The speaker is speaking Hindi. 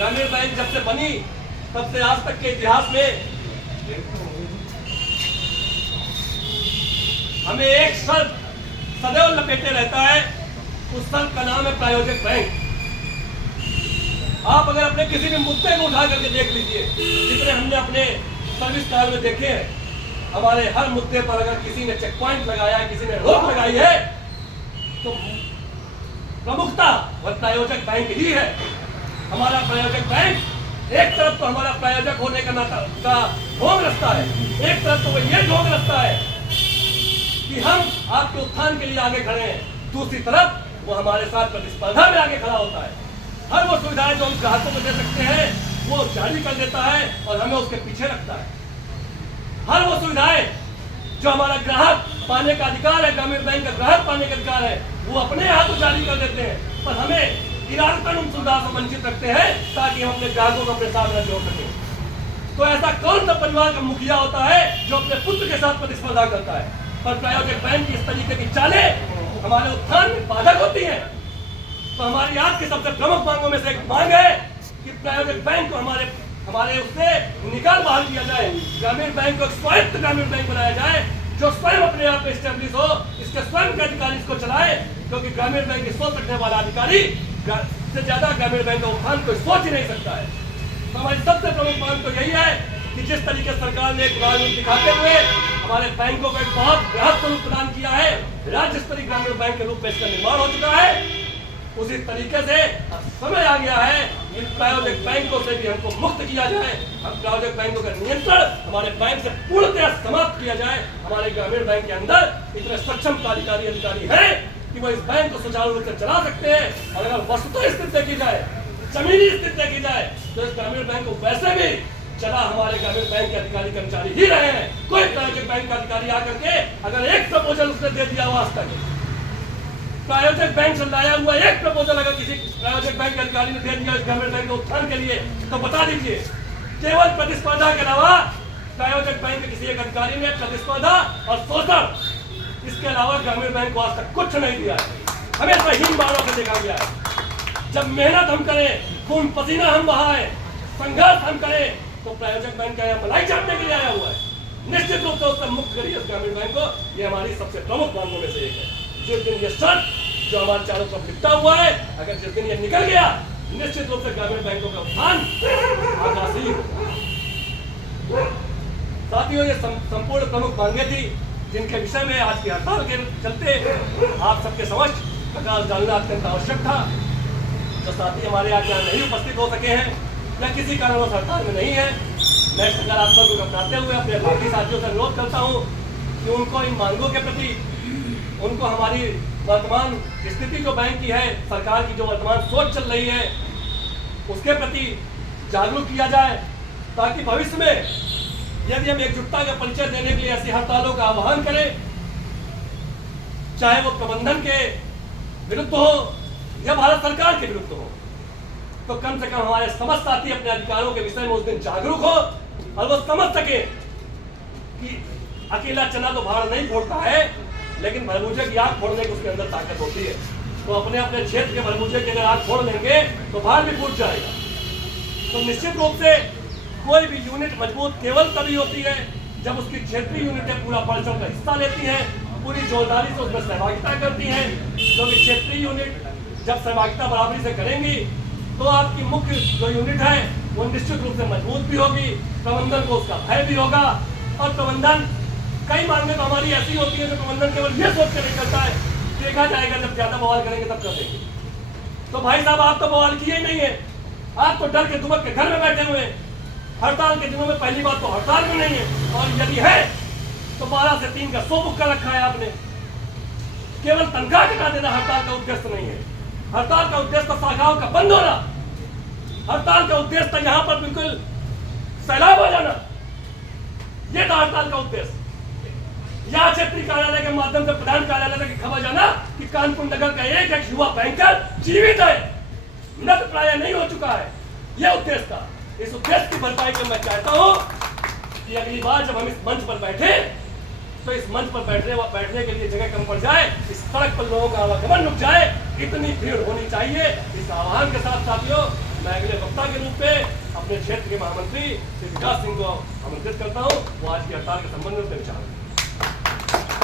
ग्रामीण बैंक जब से बनी तब से आज तक के इतिहास में हमें एक शब्द सदैव लपेटे रहता है, उस शब्द का नाम है प्रायोजक बैंक। आप अगर अपने किसी भी मुद्दे को उठा करके देख लीजिए, जितने हमने अपने सर्विस काल में देखे हैं, हमारे हर मुद्दे पर अगर किसी ने चेक पॉइंट लगाया है, किसी ने रोक लगाई है, तो प्रमुखता वह प्रायोजक बैंक ही है। हमारा प्रायोजक बैंक एक तरफ तो हमारा प्रायोजक होने का नाता का ढोंग रखता है, एक तरफ तो वह ये ढोंग रखता है कि हम आपके उत्थान के लिए आगे खड़े हैं, दूसरी तरफ वो हमारे साथ प्रतिस्पर्धा में आगे खड़ा होता है। हर वो सुविधाएं जो हम ग्राहकों को दे सकते हैं वो जारी कर देता है और हमें उसके पीछे रखता है। हर वो सुविधाएं जो हमारा ग्राहक पाने का अधिकार है, ग्रामीण बैंक का ग्राहक पाने का अधिकार है, वो अपने हाथों जारी कर देते हैं, पर हमें इरादतन उन सुविधा से वंचित रखते हैं ताकि हम अपने ग्राहकों को अपने साथ न जोड़ सकें। तो ऐसा कौन सा परिवार का मुखिया होता है जो अपने पुत्र के साथ प्रतिस्पर्धा करता है? पर प्रायोजक बैंक की इस तरीके की चालें हमारे उत्थान में बाधक होती हैं। तो हमारी आज की सबसे प्रमुख मांगों में से एक मांग है कि प्रायोजक बैंक को हमारे उससे निकाल बाहर किया जाए। ग्रामीण बैंक को स्वायत्त ग्रामीण बैंक बनाया जाए जो स्वयं अपने आप में स्टेब्लिश हो, इसके स्वयं के अधिकारी इसको चलाए, क्योंकि ग्रामीण बैंक की सोच रखने वाला अधिकारी से ज्यादा ग्रामीण बैंक का उत्थान कोई सोच ही नहीं सकता है। तो हमारी सबसे प्रमुख मांग तो यही है कि जिस तरीके सरकार ने एक राजनीति दिखाते हुए हमारे बैंकों को एक बहुत बृहद स्वरूप प्रदान किया है, राज्य स्तरीय ग्रामीण बैंक के रूप में इसका निर्माण हो चुका है, उसी तरीके से समय आ गया है इन प्रायोजक बैंकों से भी हमको मुक्त किया जाए। हम प्रायोजक बैंकों का नियंत्रण हमारे बैंक से पूर्णतः समाप्त किया जाए। हमारे ग्रामीण बैंक के अंदर इतने सक्षम कार्यकारी अधिकारी हैं कि वो इस बैंक को सुचारू रूप से चला सकते हैं। और अगर वस्तुतः स्थिति देखी जाए, जमीनी स्थिति देखी जाए, तो इस ग्रामीण बैंक को वैसे भी चला हमारे ग्रामीण बैंक के अधिकारी कर्मचारी ही रहे हैं। कोई प्रायोजक बैंक का अधिकारी आकर के अगर एक प्रपोजल उसने दे दिया हो आज तक, प्रायोजक बैंक से लाया हुआ एक प्रपोजल अगर किसी प्रायोजक बैंक के अधिकारी ने दे दिया इस ग्रामीण बैंक के उत्थान के लिए, तो बता दीजिए केवल प्रतिस्पर्धा के अलावा प्रायोजक बैंक के किसी एक अधिकारी ने प्रतिस्पर्धा और शोषण इसके अलावा ग्रामीण बैंक को आज तक कुछ नहीं दिया है। हमेशा हीन भावों से देखा गया है। जब मेहनत हम करें, खून पसीना हम बहाएं, संघर्ष हम करें, तो प्रायोजक बैंक का यहाँ मलाई चाटने के लिए आया हुआ है। निश्चित रूप से उससे मुक्त करिए इस ग्रामीण बैंक को, ये हमारी सबसे प्रमुख मांगों में से एक है। जिस दिन ये शर्त जो हमारे चारों तरफ लिखता हुआ है, अगर जिस दिन ये निकल गया, निश्चित रूप से ग्रामीण बैंकों का उत्थान आकाशीय होगा। साथियों, ये संपूर्ण प्रमुख मांगे थी जिनके विषय में आज की हड़ताल के चलते आप सबके समक्ष प्रकाश डालना अत्यंत आवश्यक था। जो साथी हमारे आज यहाँ नहीं उपस्थित हो सके हैं या किसी कारणवश हड़ताल में नहीं है, मैं सकारात्मक को अपनाते हुए अपने बाकी साथियों से अनुरोध करता हूँ कि उनको इन मांगों के प्रति, उनको हमारी वर्तमान स्थिति जो बैंक की है, सरकार की जो वर्तमान सोच चल रही है, उसके प्रति जागरूक किया जाए, ताकि भविष्य में यदि हम एकजुटता का परिचय देने के लिए ऐसी हड़तालों का आह्वान करें, चाहे वो प्रबंधन के विरुद्ध हो या भारत सरकार के विरुद्ध हो, तो कम से कम हमारे समस्त साथी अपने अधिकारों के विषय में उस दिन जागरूक हो और वो समझ सके कि अकेला चना तो भाड़ नहीं फोड़ता है, लेकिन भरमूजे की आग फोड़ने की उसके अंदर ताकत होती है। तो अपने अपने क्षेत्र के भरमूजे की अगर आग फोड़ लेंगे तो भाड़ भी फूट जाएगा। तो निश्चित रूप से कोई भी यूनिट मजबूत केवल तभी होती है जब उसकी क्षेत्रीय यूनिटें पूरा बढ़ चढ़ कर हिस्सा लेती हैं, पूरी जोरदारी से उसमें सहभागिता करती हैं। क्योंकि क्षेत्रीय यूनिट जब सहभागिता बराबरी से करेंगी तो आपकी मुख्य जो यूनिट है वो निश्चित रूप से मजबूत भी होगी, प्रबंधन को उसका भय भी होगा। और प्रबंधन, कई मांगे तो हमारी ऐसी होती है जो प्रबंधन केवल ये सोच के नहीं करता है, देखा जाएगा जब ज्यादा बवाल करेंगे तब कर देंगे। तो भाई साहब, आप तो बवाल किए ही नहीं है, आप तो डर के दुबक के घर में बैठे हुए हैं। हड़ताल के दिनों में पहली बात तो हड़ताल भी नहीं है, और यदि है तो 12 से 3 का 100 बुक कर रखा है आपने। केवल तनख्वाह कटा देना हड़ताल का उद्देश्य नहीं है। हड़ताल का उद्देश्य तो शाखाओं का बंद होना, हड़ताल का उद्देश्य तो यहाँ पर बिल्कुल सैलाब हो जाना, ये था हड़ताल का उद्देश्य। यहाँ क्षेत्रीय कार्यालय के माध्यम से प्रधान कार्यालय तक खबर जाना कि कानपुर नगर का एक युवा बैंकर जीवित है, मृत प्राय नहीं हो चुका है, यह उद्देश्य था। इस उद्देश्य की भरपाई को मैं चाहता हूँ कि अगली बार जब हम इस मंच पर बैठे तो इस मंच पर बैठने के लिए जगह कम पड़ जाए, इस सड़क पर लोगों का आवागमन रुक जाए, इतनी भीड़ होनी चाहिए। इस आह्वान के साथ साथियों मैं अगले वक्ता के रूप में अपने क्षेत्र के महामंत्री श्री विकास सिंह को आमंत्रित करता हूँ, वो आज की हड़ताल के संबंध में अपने विचार